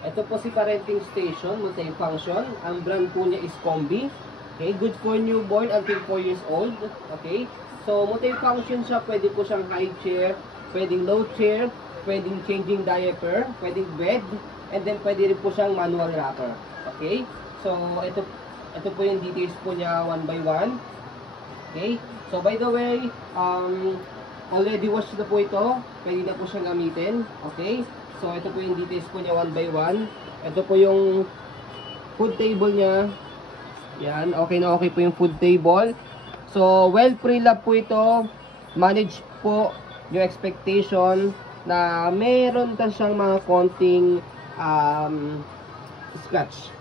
Ito po si parenting station, multi-function. Ang brand po niya is Combi. Okay, good for newborn until 4 years old. Okay, so multi-function siya. Pwede po siyang high chair, pwedeng low chair, pwedeng changing diaper, pwedeng bed, and then pwede rin po siyang manual rocker. Okay, so ito po yung details po niya one by one. Okay, so by the way, already washed na po ito. Pwede na po siyang gamitin. Okay, so ito po yung details po niya one by one. Ito po yung food table niya. Yan, okay na okay po yung food table. So, well pre-lab po ito. Manage po yung expectation na meron pa siyang mga konting scratch.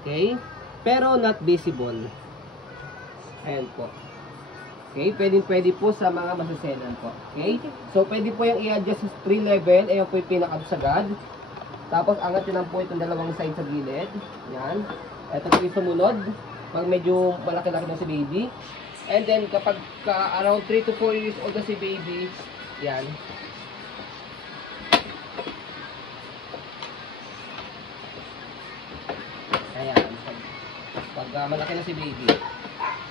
Okay? Pero not visible. Ayan po. Okay, pwede po sa mga masaselan po. Okay? So, pwede po yung i-adjust sa 3 level. Ayan po yung pinakabsagad. Tapos, angat yun lang po itong dalawang side sa gilid. Yan. Ito po yung sumunod. Pag medyo malaki-laki na si baby. And then, kapag around 3 to 4 years old na si baby, yan. Ayan. Pag malaki na si baby.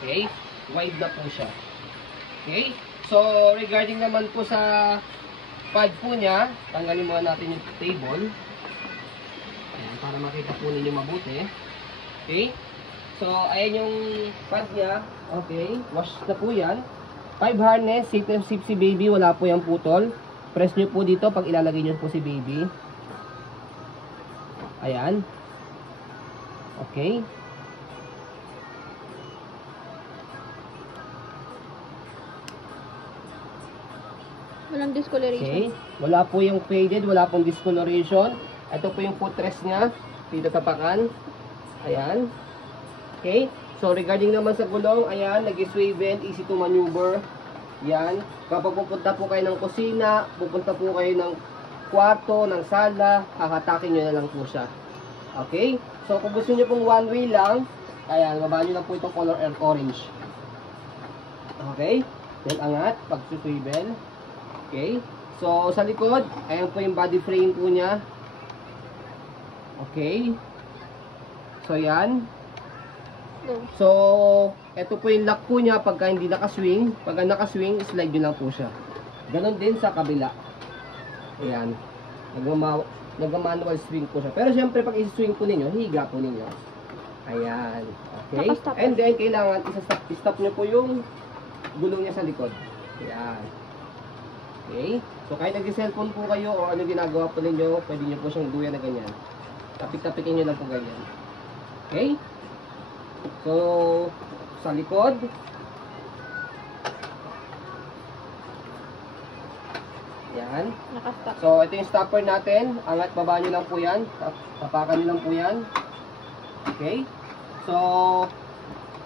Okay? Wide na po siya. Okay? So, regarding naman po sa pad po niya, tanggalin muna natin yung table. Ayan, para makita po ninyo mabuti. Okay? So, ayan yung pad niya. Okay? Wash na po yan. 5 harness, safe and safe si baby. Wala po yung putol. Press nyo po dito pag ilalagay nyo po si baby. Ayan. Okay? Walang discoloration. Okay. Wala po yung faded, wala pong discoloration. Ito po yung footrest niya. Dito tapakan. Ayan. Okay. So, regarding naman sa gulong, ayan, nag-swivel, easy to maneuver. Yan. Kapag pupunta po kayo ng kusina, pupunta po kayo ng kwarto, ng sala, hahatakin nyo na lang po siya. Okay. So, kung gusto nyo pong one way lang, ayan, baba nyo lang po itong color orange. Okay. Then, angat, pag-swivel. Okay. So, sa likod, ayan po yung body frame po niya. Okay. So, yan. So, ito po yung lock po niya pagka hindi nakaswing. Pagka nakaswing, slide nyo lang po siya. Ganon din sa kabila. Ayan. Nag-manual swing po siya. Pero syempre, pag isi-swing po ninyo, higa po ninyo. Ayan. Okay. And then, kailangan isa-stop nyo po yung gulong niya sa likod. Ayan. Okay. So, kahit nag-cellphone po kayo o ano ginagawa po ninyo, pwede nyo po siyang duyan na ganyan. Tapik-tapikin nyo lang po ganyan. Okay. So, sa likod. Yan. So, ito yung stopper natin. Angat, baba nyo lang po yan. Tapakan nyo lang po yan. Okay. So,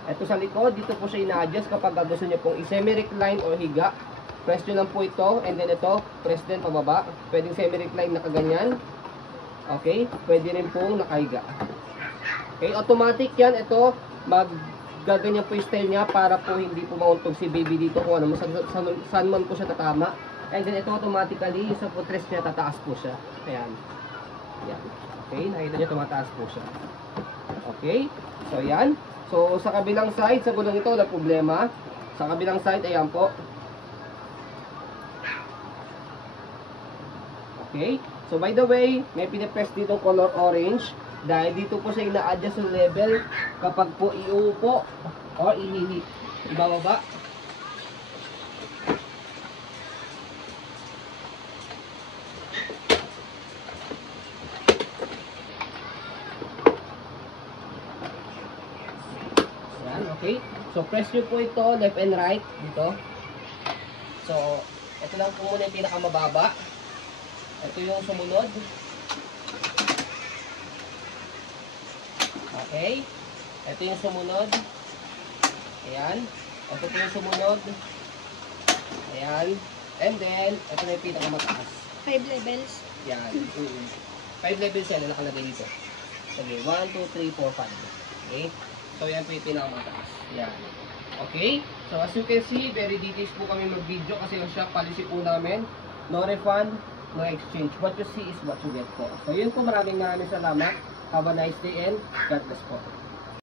ito sa likod. Dito po siya ina-adjust kapag gusto nyo pong i-semi-recline o higa. Press nyo lang po ito, and then ito, press din pababa. Pwedeng semi-recline na kaganyan. Okay, pwede rin pong nakahiga. Okay, automatic yan. Ito, maggaganyan po yung style niya para po hindi po mauntog si baby dito kung ano, saan man po siya tatama. And then ito automatically, sa footrest niya, tataas po siya. Ayan. Ayan. Okay, nakita niyo, tumataas po siya. Okay, so yan. So, sa kabilang side, sa gulong ito, wala problema. Sa kabilang side, ayan po. Okay, so by the way, may pinapress dito color orange dahil dito po siya ina-adjust yung level kapag po iuupo or ibababa. Yan, okay. So press nyo po ito left and right dito. So, ito lang po muna yung pinakamababa. Ito yung sumunod. Okay. Ito yung sumunod. Ayan. Ito po yung sumunod. Ayan. And then, ito na yung pinakamataas. 5 levels. Ayan. 5 levels yan na nakalagay dito. Okay. 1, 2, 3, 4, 5. Okay. So, yan po yung pinakamataas. Ayan. Okay. So, as you can see, very details po kami mag-video kasi yung shop policy po namin. No refund, no exchange. What you see is what you get po. So yun po, maraming salamat. Have a nice day and God bless po.